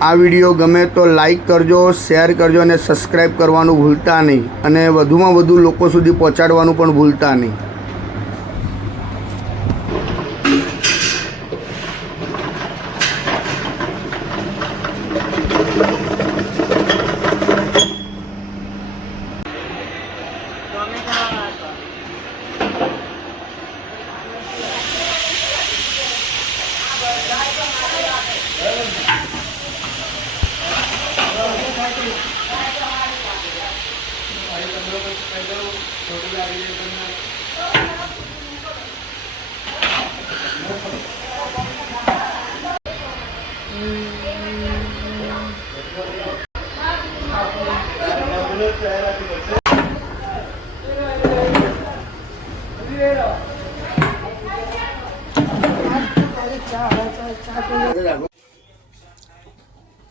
आ video गमे तो like करजो, शेर करजो और सब्सक्राइब करवानुं भूलता नहीं और वधुमां वधु लोको सुधी पहोंचाडवानुं पण भूलता नहीं।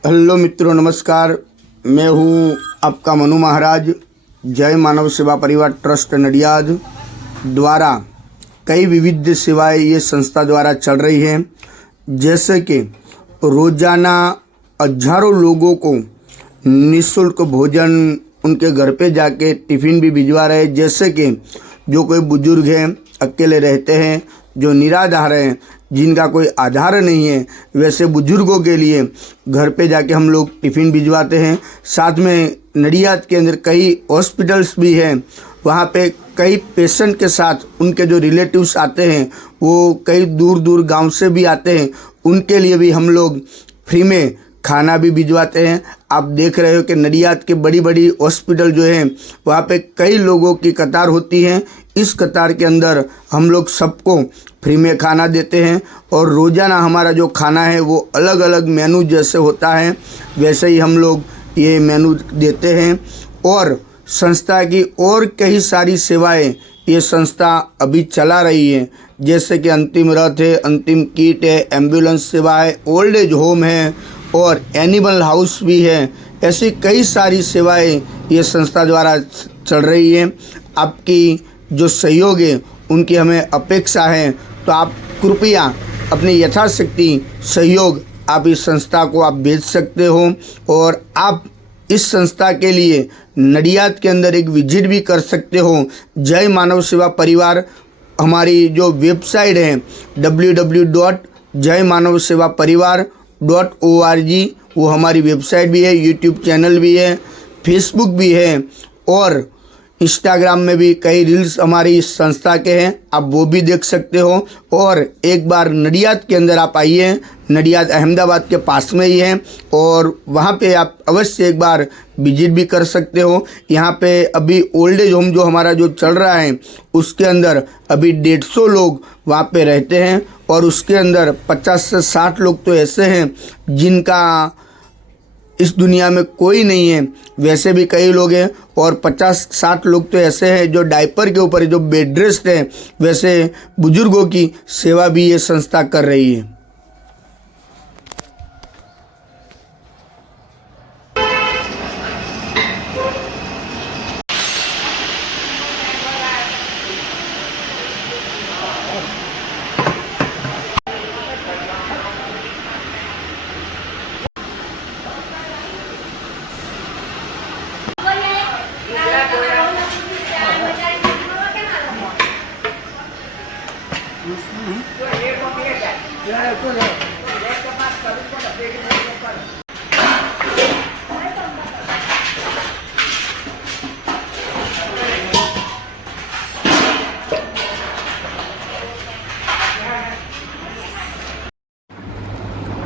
हेलो मित्रों, नमस्कार। मैं हूँ आपका मनु महाराज। जय मानव सेवा परिवार ट्रस्ट नडियाद द्वारा कई विविध सेवाएं ये संस्था द्वारा चल रही हैं, जैसे कि रोजाना हजारों लोगों को निःशुल्क भोजन उनके घर पे जाके टिफ़िन भी भिजवा रहे हैं। जैसे कि जो कोई बुजुर्ग हैं, अकेले रहते हैं, जो निराधार हैं, जिनका कोई आधार नहीं है, वैसे बुजुर्गों के लिए घर पे जाके हम लोग टिफ़िन भिजवाते हैं। साथ में नडियाद के अंदर कई हॉस्पिटल्स भी हैं, वहाँ पे कई पेशेंट के साथ उनके जो रिलेटिव्स आते हैं, वो कई दूर दूर गांव से भी आते हैं, उनके लिए भी हम लोग फ्री में खाना भी भिजवाते हैं। आप देख रहे हो कि नडियाद के बड़ी बड़ी हॉस्पिटल जो हैं, वहाँ पे कई लोगों की कतार होती है। इस कतार के अंदर हम लोग सबको फ्री में खाना देते हैं और रोज़ाना हमारा जो खाना है वो अलग अलग मेनू जैसे होता है वैसे ही हम लोग ये मेनू देते हैं। और संस्था की और कई सारी सेवाएं ये संस्था अभी चला रही है, जैसे कि अंतिम रथ है, अंतिम किट है, एम्बुलेंस सेवा है, ओल्ड एज होम है और एनिमल हाउस भी है। ऐसी कई सारी सेवाएं ये संस्था द्वारा चल रही है। आपकी जो सहयोग है उनकी हमें अपेक्षा है, तो आप कृपया अपनी यथाशक्ति सहयोग आप इस संस्था को आप भेज सकते हो। और आप इस संस्था के लिए नडियाद के अंदर एक विजिट भी कर सकते हो। जय मानव सेवा परिवार हमारी जो वेबसाइट है www.jaymanavsevaparivar.org, वो हमारी वेबसाइट भी है, यूट्यूब चैनल भी है, फेसबुक भी है और इंस्टाग्राम में भी कई रील्स हमारी इस संस्था के हैं, आप वो भी देख सकते हो। और एक बार नडियाद के अंदर आप आइए, नडियाद अहमदाबाद के पास में ही है और वहाँ पे आप अवश्य एक बार विजिट भी कर सकते हो। यहाँ पे अभी ओल्ड एज होम जो हमारा जो चल रहा है उसके अंदर अभी 150 लोग वहाँ पे रहते हैं और उसके अंदर 50 से 60 लोग तो ऐसे हैं जिनका इस दुनिया में कोई नहीं है, वैसे भी कई लोग हैं। और 50-60 लोग तो ऐसे हैं जो डायपर के ऊपर जो बेड रेस्ट है, वैसे बुजुर्गों की सेवा भी ये संस्था कर रही है।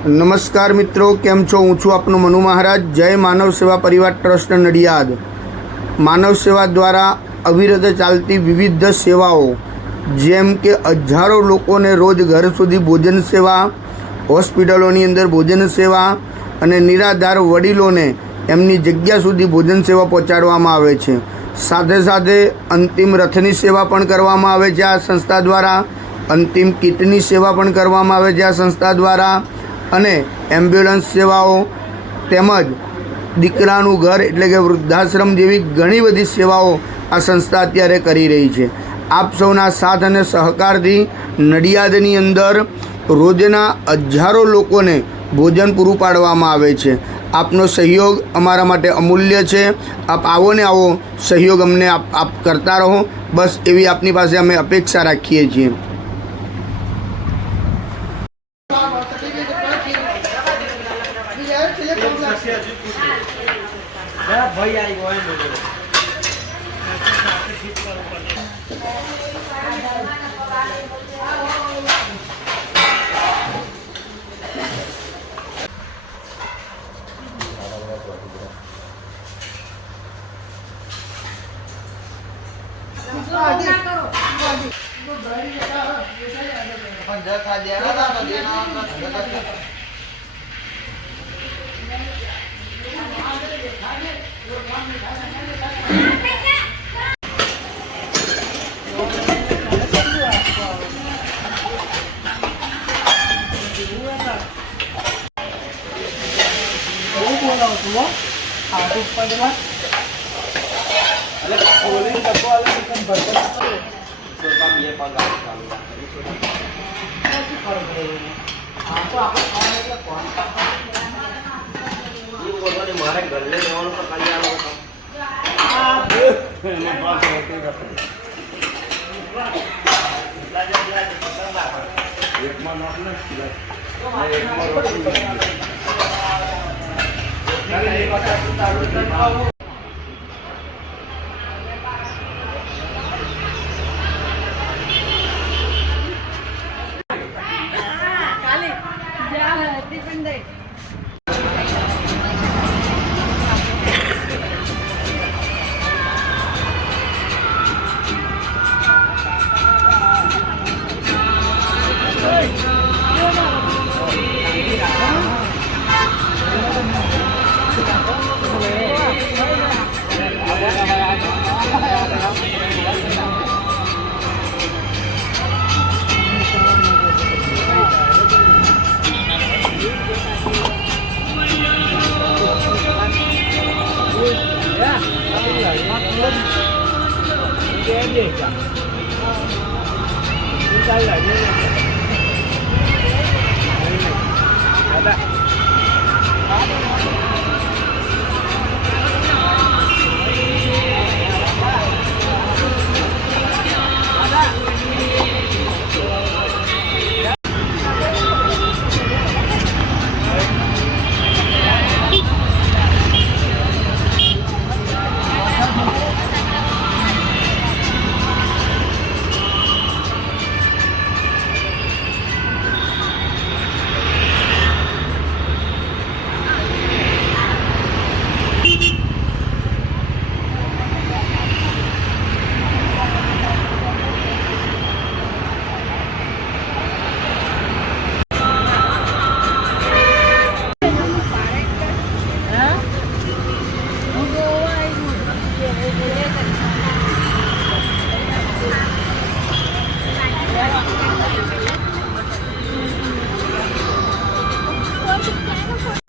नमस्कार मित्रों, केम छो? हूँ छूँ आपनो मनु महाराज। जय मानव सेवा परिवार ट्रस्ट नडियाद मानव सेवा द्वारा अविरत चालती विविध सेवाओं जेम के हजारों लोकोने रोज घर सुधी भोजन सेवा, हॉस्पिटलोनी अंदर भोजन सेवा अने निराधार वडीलोने एमनी जग्या सुधी भोजन सेवा पहोंचाडवामां आवे छे। साथे साथे अंतिम रथनी सेवा पण करवामां आवे छे आ संस्था द्वारा, अंतिम किटनी सेवा पण करवामां आवे छे आ संस्था द्वारा अने एम्ब्युलन्स सेवाओं તેમજ દીકરાનું ઘર એટલે કે વૃદ્ધાશ્રમ જેવી ઘણી બધી સેવાઓ આ સંસ્થા અત્યારે કરી રહી છે। આપ સૌના સાથ અને સહકારથી નડિયાદની અંદર રોજના હજારો લોકોને ભોજન પૂરું પાડવામાં આવે છે। આપનો સહયોગ અમારા માટે અમૂલ્ય છે। આપ આવો ને આવો સહયોગ અમને આપ કરતા રહો, બસ એવી આપની પાસે અમે અપેક્ષા રાખીએ છીએ।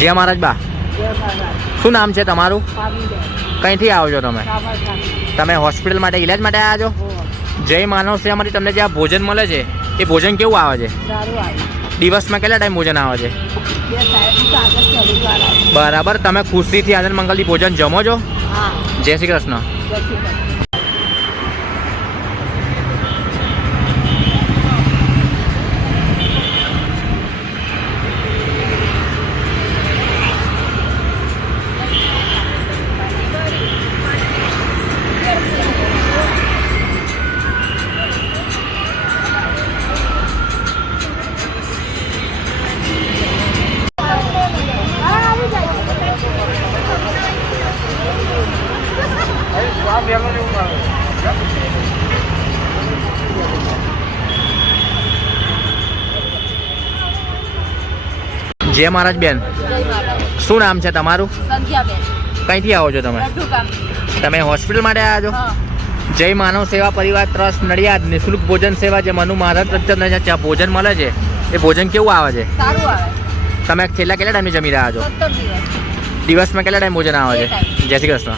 જય મહારાજ બા, શું નામ છે તમારું? કઈથી આવો છો તમે? તમે હોસ્પિટલ માટે ઈલાજ માટે આવ્યા છો? જય માનવ સેવામાંથી તમને જે આ ભોજન મળે છે એ ભોજન કેવું આવે છે? દિવસમાં કેટલા ટાઈમ ભોજન આવે છે? બરાબર, તમે ખુશીથી આનંદ મંગલથી ભોજન જમો છો? જય શ્રી કૃષ્ણ। જય મહારાજ બેન, શું નામ છે તમારું? કઈથી આવો છો તમે? તમે હોસ્પિટલ માટે આવ્યા છો? જય માનવ સેવા પરિવાર ટ્રસ્ટ નડિયાદ નિઃશુલ્ક ભોજન સેવા જે મનુ મહારાજ ત્યાં ભોજન મળે છે એ ભોજન કેવું આવે છે? સારું આવે। તમે છેલ્લા કેટલા ટાઈમથી જમી રહ્યા છો? 17 દિવસ। દિવસમાં કેટલા ટાઈમ ભોજન આવે છે? જય શ્રી કૃષ્ણ।